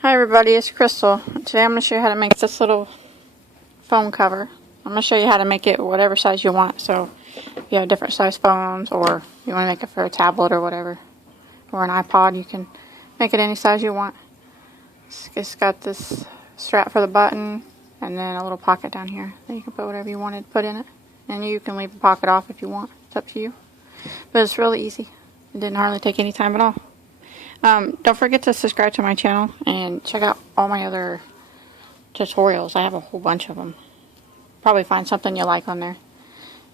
Hi everybody, it's Crystal. Today I'm going to show you how to make this little phone cover. I'm going to show you how to make it whatever size you want. So if you have different size phones, or you want to make it for a tablet or whatever, or an iPod, you can make it any size you want. It's got this strap for the button, and then a little pocket down here that you can put whatever you wanted to put in it. And you can leave the pocket off if you want. It's up to you. But it's really easy. It didn't hardly take any time at all. Don't forget to subscribe to my channel and check out all my other tutorials. I have a whole bunch of them. Probably find something you like on there.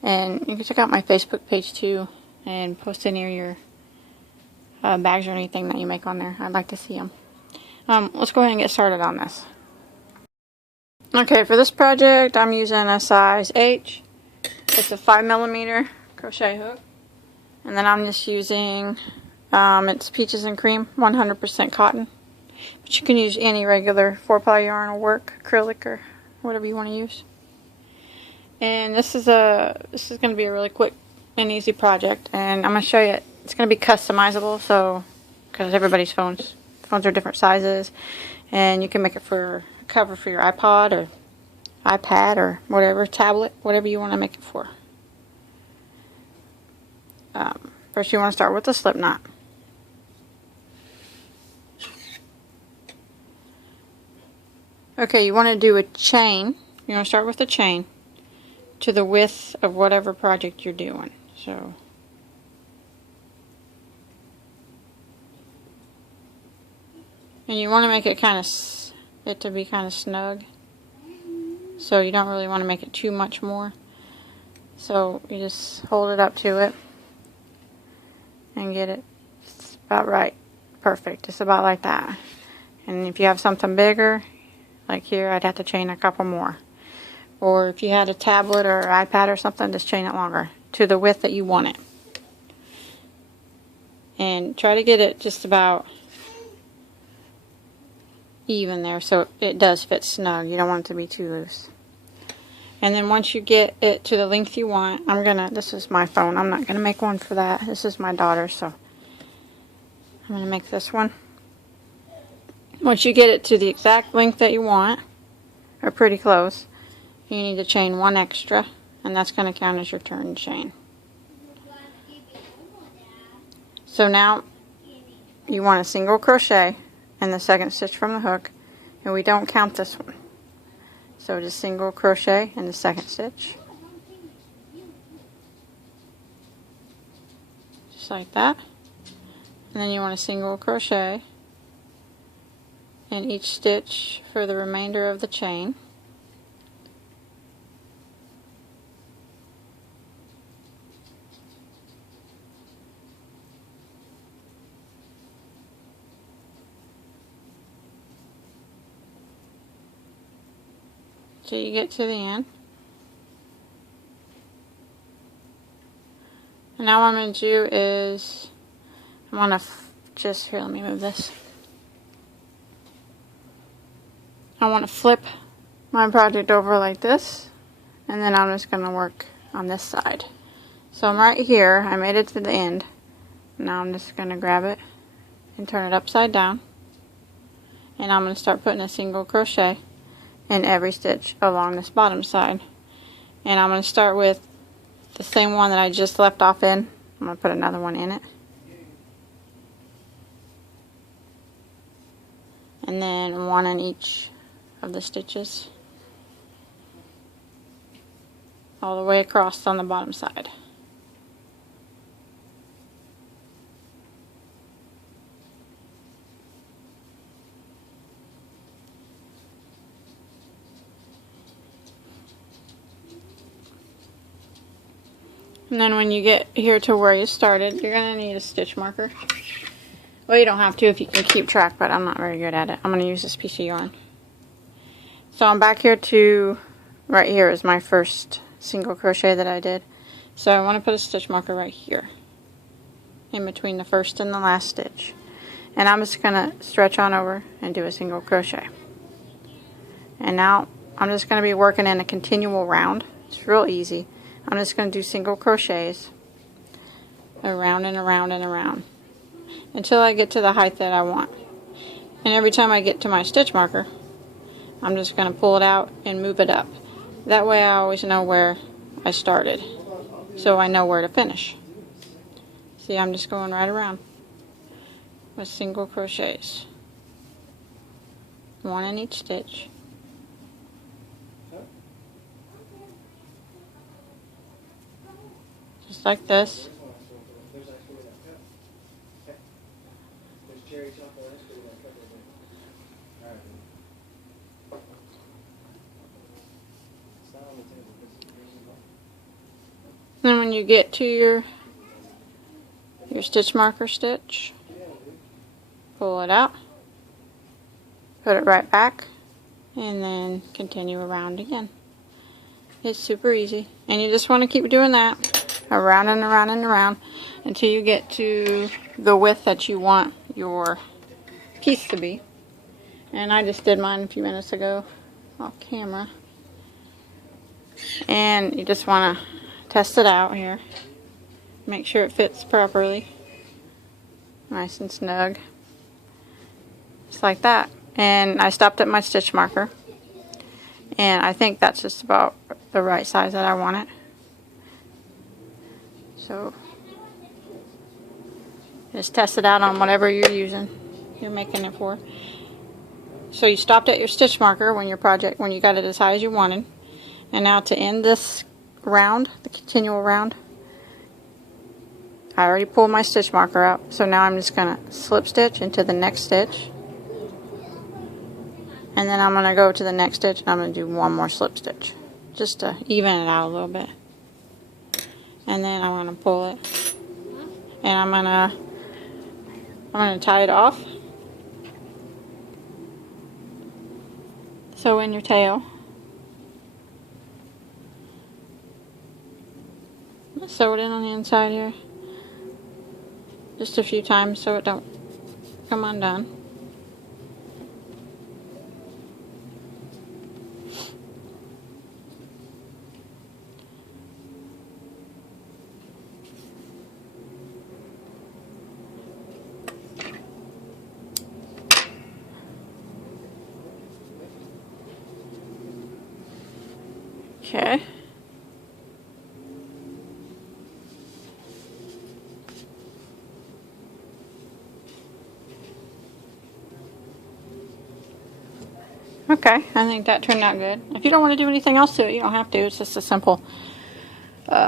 And you can check out my Facebook page too and post any of your bags or anything that you make on there. I'd like to see them. Let's go ahead and get started on this. Okay, for this project I'm using a size H. It's a 5mm crochet hook. And then I'm just using it's Peaches and Cream, 100% cotton. But you can use any regular 4-ply yarn will work, acrylic or whatever you want to use. And this is going to be a really quick and easy project. And I'm going to show you it's going to be customizable, so because everybody's phones are different sizes, and you can make it for a cover for your iPod or iPad or whatever, tablet, whatever you want to make it for. First you want to start with the slip knot. Okay, you want to do a chain. You want to start with a chain to the width of whatever project you're doing. So and you want to make it to be kind of snug. So you don't really want to make it too much more. So you just hold it up to it and get it about right. Perfect. It's about like that. And if you have something bigger, like here, I'd have to chain a couple more. Or if you had a tablet or iPad or something, just chain it longer to the width that you want it. And try to get it just about even there so it does fit snug. You don't want it to be too loose. And then once you get it to the length you want, this is my phone. I'm not going to make one for that. This is my daughter's, so I'm going to make this one. Once you get it to the exact length that you want, or pretty close, you need to chain one extra, and that's going to count as your turn chain. So now you want a single crochet in the second stitch from the hook, and we don't count this one. So just single crochet in the second stitch. Just like that. And then you want a single crochet in each stitch for the remainder of the chain. Till you get to the end. And now what I'm going to do is I'm going to here, let me move this. I want to flip my project over like this, and then I'm just going to work on this side. So I'm right here, I made it to the end. Now I'm just going to grab it and turn it upside down, and I'm going to start putting a single crochet in every stitch along this bottom side. And I'm going to start with the same one that I just left off in. I'm going to put another one in it. And then one in each of the stitches all the way across on the bottom side. And then when you get here to where you started, you're going to need a stitch marker. Well, you don't have to if you can keep track, but I'm not very good at it. I'm going to use this piece of yarn. So I'm back here to, right here is my first single crochet that I did. So I want to put a stitch marker right here, in between the first and the last stitch. And I'm just going to stretch on over and do a single crochet. And now I'm just going to be working in a continual round. It's real easy. I'm just going to do single crochets around and around and around until I get to the height that I want. And every time I get to my stitch marker, I'm just going to pull it out and move it up. That way I always know where I started, so I know where to finish. See, I'm just going right around with single crochets, one in each stitch. Just like this. Then when you get to your stitch marker stitch, pull it out, put it right back, and then continue around again. It's super easy, and you just want to keep doing that around and around and around until you get to the width that you want your piece to be. And I just did mine a few minutes ago off camera. And you just want to test it out here. Make sure it fits properly. Nice and snug. Just like that. And I stopped at my stitch marker. And I think that's just about the right size that I want it. So just test it out on whatever you're making it for. So you stopped at your stitch marker when you got it as high as you wanted. And now to end this round, the continual round, I already pulled my stitch marker out, so now I'm just going to slip stitch into the next stitch, and then I'm going to go to the next stitch and I'm going to do one more slip stitch just to even it out a little bit, and then I'm going to pull it, and I'm going to tie it off. Sew in your tail. Sew it in on the inside here just a few times so it don't come undone. Okay. Okay, I think that turned out good. If you don't want to do anything else to it, you don't have to. It's just a simple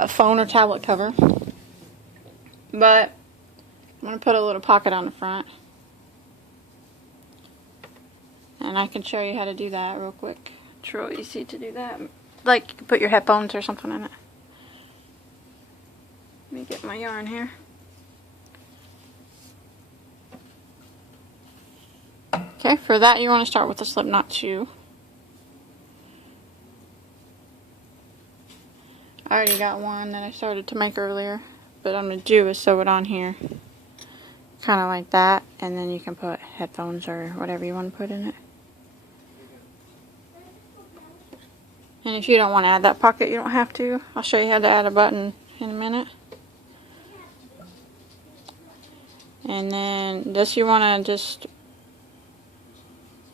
phone or tablet cover. But I'm going to put a little pocket on the front. And I can show you how to do that real quick. It's real easy to do that. Like, you can put your headphones or something in it. Let me get my yarn here. Okay, for that you want to start with the slipknot 2. I already got one that I started to make earlier, but what I'm going to do is sew it on here, kind of like that, and then you can put headphones or whatever you want to put in it. And if you don't want to add that pocket, you don't have to. I'll show you how to add a button in a minute. And then this you want to just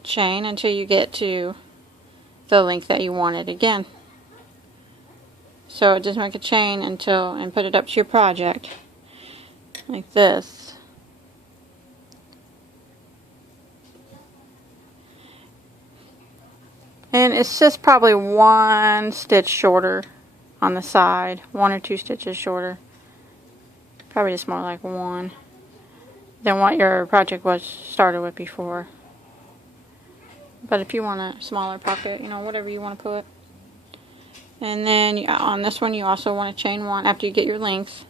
chain until you get to the length that you want it again. So just make a chain and put it up to your project like this. And it's just probably one stitch shorter on the side, 1 or 2 stitches shorter. Probably just more like 1 than what your project was started with before. But if you want a smaller pocket, you know, whatever you want to put. And then on this one you also want to chain 1 after you get your length.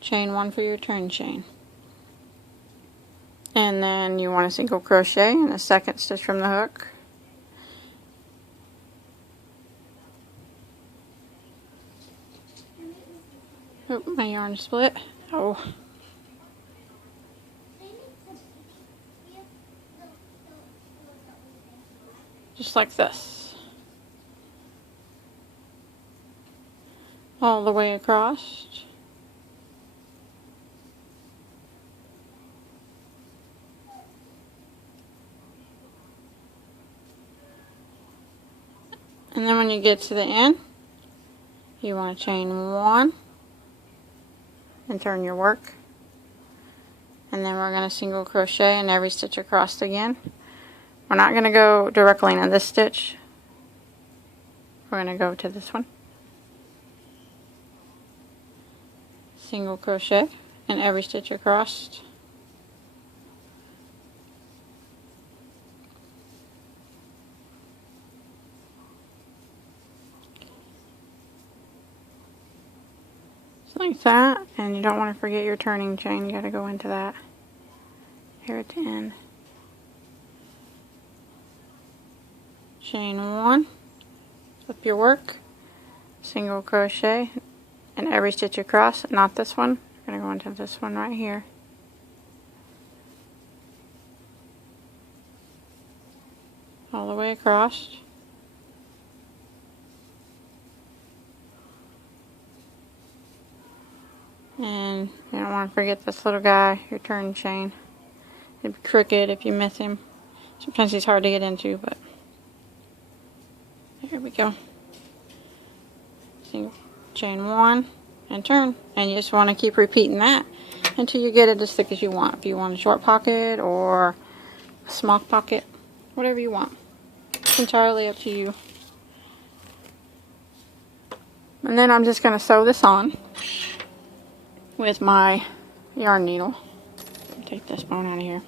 Chain 1 for your turn chain. And then you want to single crochet in the second stitch from the hook. Oh, my yarn split. Oh. Just like this. All the way across. And then when you get to the end, you want to chain 1 and turn your work. And then we're going to single crochet in every stitch across again. We're not going to go directly into this stitch. We're going to go to this one. Single crochet in every stitch across. Like that, and you don't want to forget your turning chain. You got to go into that here at the end. Chain 1, flip your work, single crochet in every stitch across, not this one. We're going to go into this one right here. All the way across. And you don't want to forget this little guy, your turn chain. It'd be crooked if you miss him. Sometimes he's hard to get into, but there we go. Single chain 1 and turn. And you just want to keep repeating that until you get it as thick as you want. If you want a short pocket or a small pocket, whatever you want. It's entirely up to you. And then I'm just going to sew this on with my yarn needle. Take this phone out of here.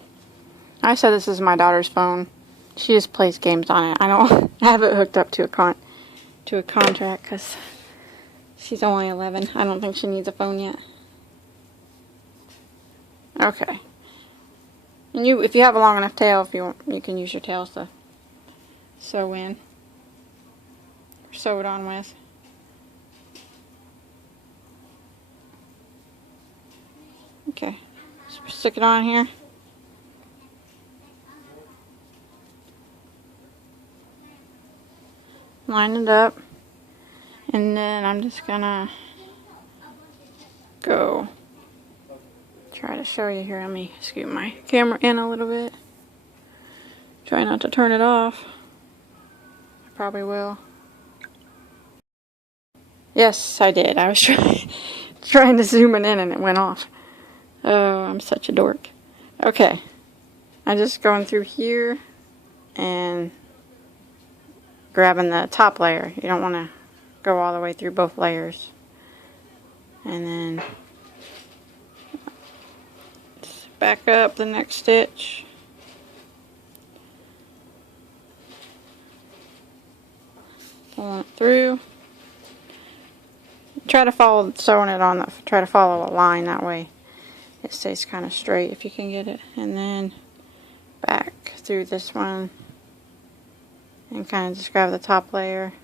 I said this is my daughter's phone. She just plays games on it. I don't have it hooked up to a contract because she's only 11. I don't think she needs a phone yet. Okay. And if you have a long enough tail, if you want, you can use your tails to sew in or sew it on with. Okay, stick it on here. Line it up. And then I'm just gonna go try to show you here. Let me scoot my camera in a little bit. Try not to turn it off. I probably will. Yes, I did. I was trying to zoom it in and it went off. Oh, I'm such a dork. Okay. I'm just going through here and grabbing the top layer. You don't want to go all the way through both layers. And then back up the next stitch. Pull it through. Try to follow, sewing it on the, try to follow a line, that way it stays kind of straight if you can get it. And then back through this one and kind of just grab the top layer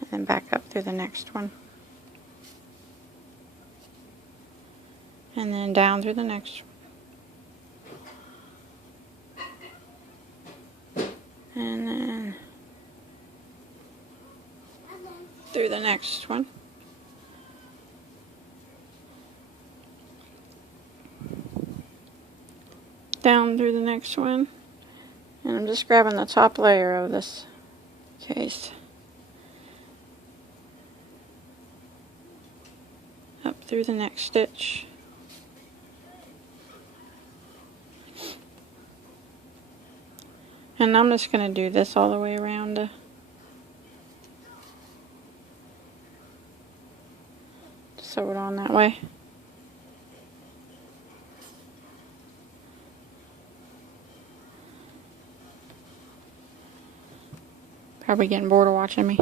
and then back up through the next one. And then down through the next one. And then through the next one. Down through the next one, and I'm just grabbing the top layer of this case up through the next stitch, and I'm just going to do this all the way around to sew it on that way. Probably getting bored of watching me.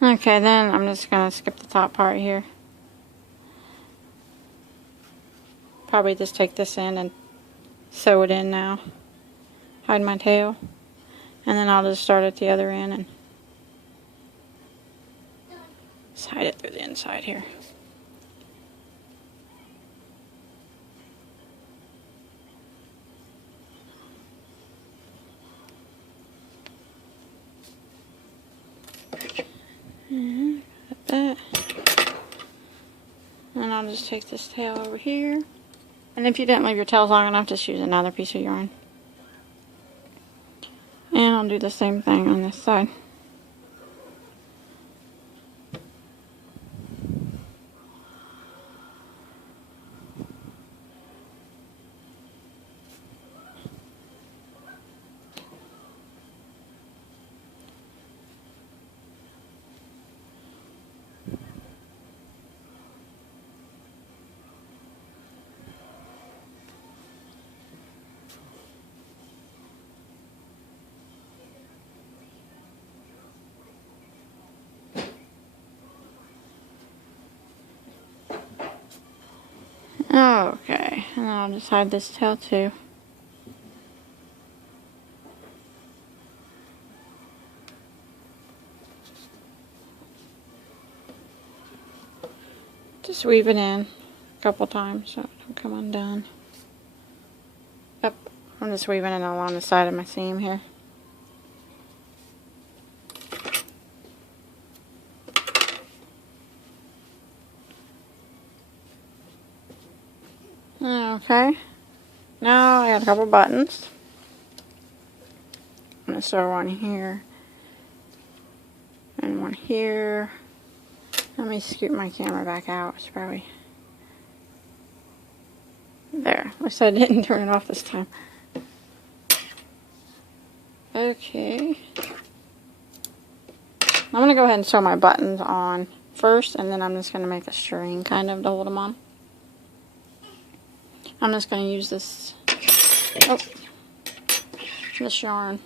Okay, then I'm just going to skip the top part here. Probably just take this in and sew it in now. Hide my tail. And then I'll just start at the other end and Let's hide it through the inside here. Got that. And I'll just take this tail over here. And if you didn't leave your tails long enough, just use another piece of yarn. And I'll do the same thing on this side. Okay, and I'll just hide this tail too. Just weave it in a couple times so it don't come undone. Yep, I'm just weaving it along the side of my seam here. Okay, now I got a couple buttons. I'm going to sew one here and one here. Let me scoot my camera back out. It's probably there. At least I didn't turn it off this time. Okay. I'm going to go ahead and sew my buttons on first, and then I'm just going to make a string kind of to hold them on. I'm just going to use this, this yarn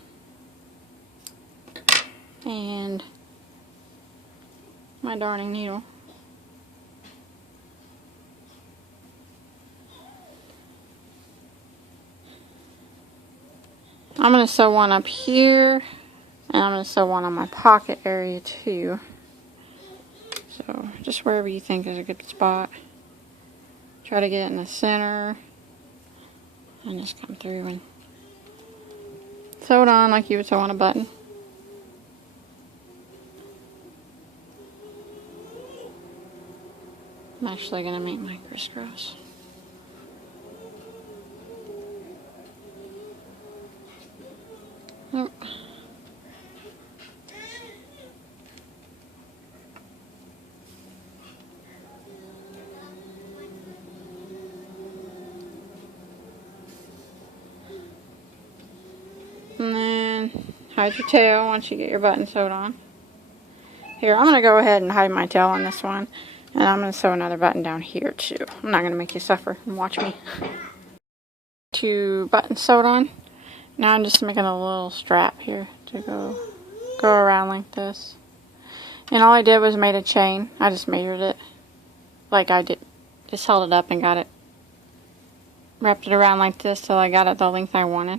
and my darning needle. I'm going to sew one up here, and I'm going to sew one on my pocket area too. So just wherever you think is a good spot. Try to get it in the center and just come through and sew it on like you would sew on a button. I'm actually going to make my crisscross. Oh. And then hide your tail once you get your button sewed on. Here, I'm going to go ahead and hide my tail on this one. And I'm going to sew another button down here too. I'm not going to make you suffer and watch me. 2 buttons sewed on. Now I'm just making a little strap here to go around like this. And all I did was made a chain. I just measured it like I did. Just held it up and got it. Wrapped it around like this till I got it the length I wanted.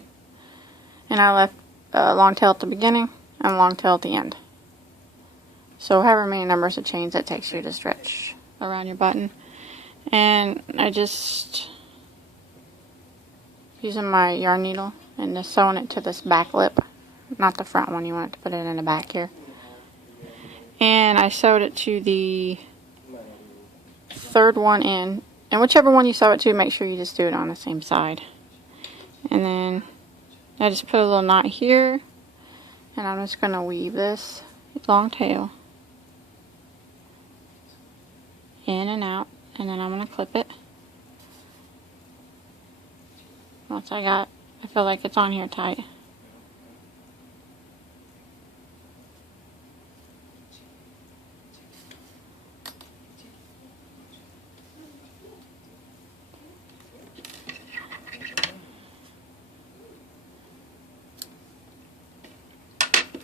And I left a long tail at the beginning and a long tail at the end. So however many numbers of chains it takes you to stretch around your button. And I just using my yarn needle and just sewing it to this back lip. Not the front one, you want it to put it in the back here. And I sewed it to the 3rd one in. And whichever one you sew it to, make sure you just do it on the same side. And then I just put a little knot here. And I'm just going to weave this long tail in and out, and then I'm going to clip it. Once I feel like it's on here tight.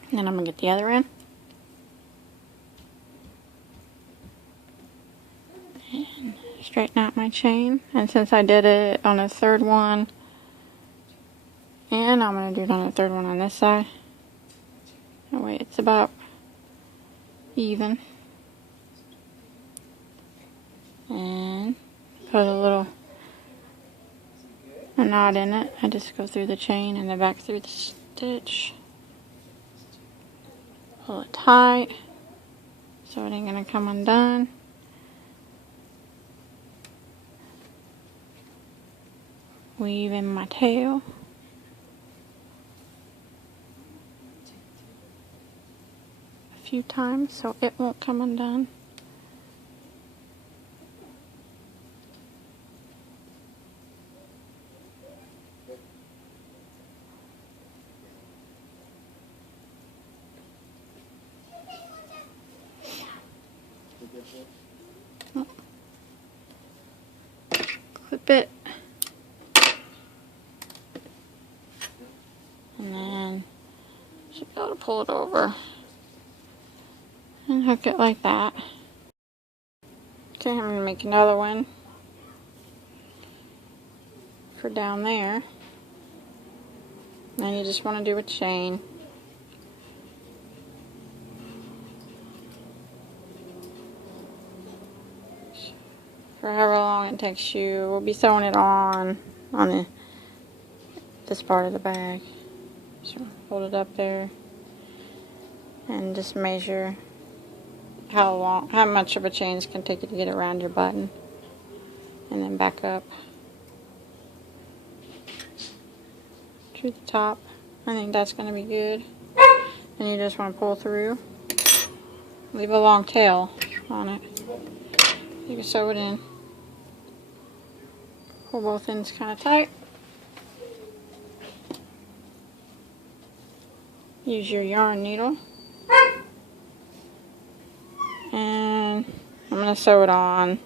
And then I'm going to get the other end. And straighten out my chain. And since I did it on the 3rd one, and I'm going to do it on the 3rd one on this side. That way it's about even. and put a knot in it. I just go through the chain and then back through the stitch. Pull it tight so it ain't gonna come undone. Weave in my tail. A few times so it won't come undone. Clip it. And then should be able to pull it over and hook it like that. Okay, I'm going to make another one for down there. Then you just want to do a chain. For however long it takes you. We'll be sewing it on this part of the bag. So hold it up there and just measure how much of a chain it's going to take you to get around your button, and then back up to the top. I think that's going to be good. And you just want to pull through, leave a long tail on it. You can sew it in. Pull both ends kind of tight. Use your yarn needle. And I'm going to sew it on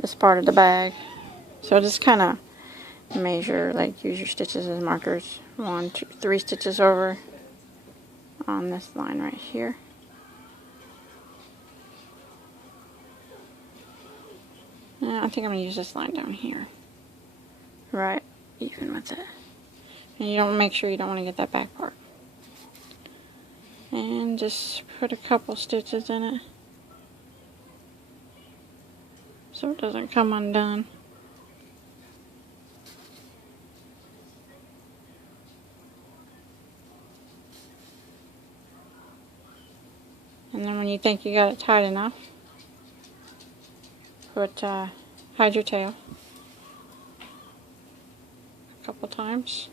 this part of the bag. So just kind of measure, like use your stitches as markers. 1, 2, 3 stitches over on this line right here. And I think I'm going to use this line down here. Right even with it. And you don't make sure you don't want to get that back part. And just put a couple stitches in it so it doesn't come undone. And then when you think you got it tight enough, hide your tail a couple times.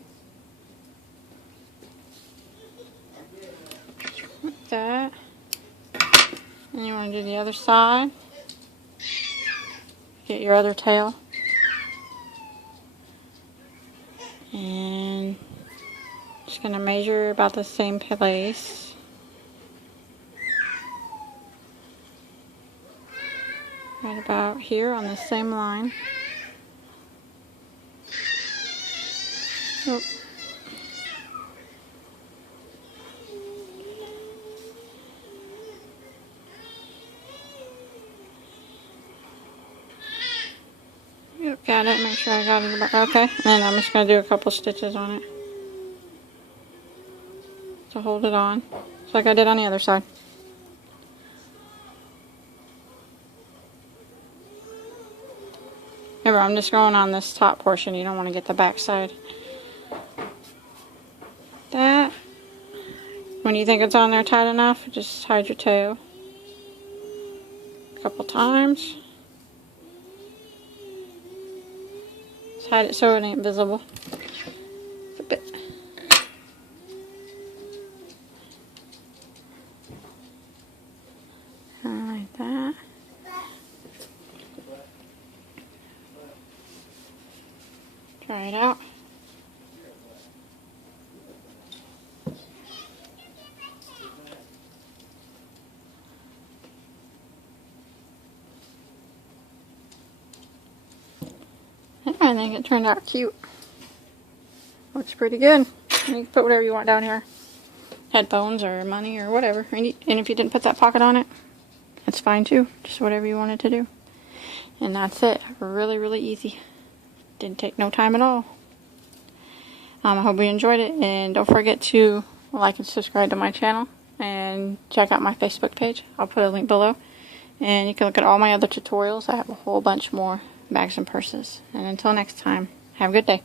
Like that. And you want to do the other side. Get your other tail. And just going to measure about the same place. Right about here on the same line. Oh. Look at it, make sure I got it about okay. And then I'm just going to do a couple stitches on it to hold it on, just like I did on the other side. Remember, I'm just going on this top portion. You don't want to get the back side. That. When you think it's on there tight enough, just hide your tail a couple times. Just hide it so it ain't visible. Flip it. Like that. Try it out. I think it turned out cute. Looks pretty good. You can put whatever you want down here. Headphones or money or whatever. And if you didn't put that pocket on it, that's fine too. Just whatever you wanted to do. And that's it. Really, really easy. Didn't take no time at all. I hope you enjoyed it. And don't forget to like and subscribe to my channel. And check out my Facebook page. I'll put a link below. And you can look at all my other tutorials. I have a whole bunch more bags and purses. And until next time, have a good day.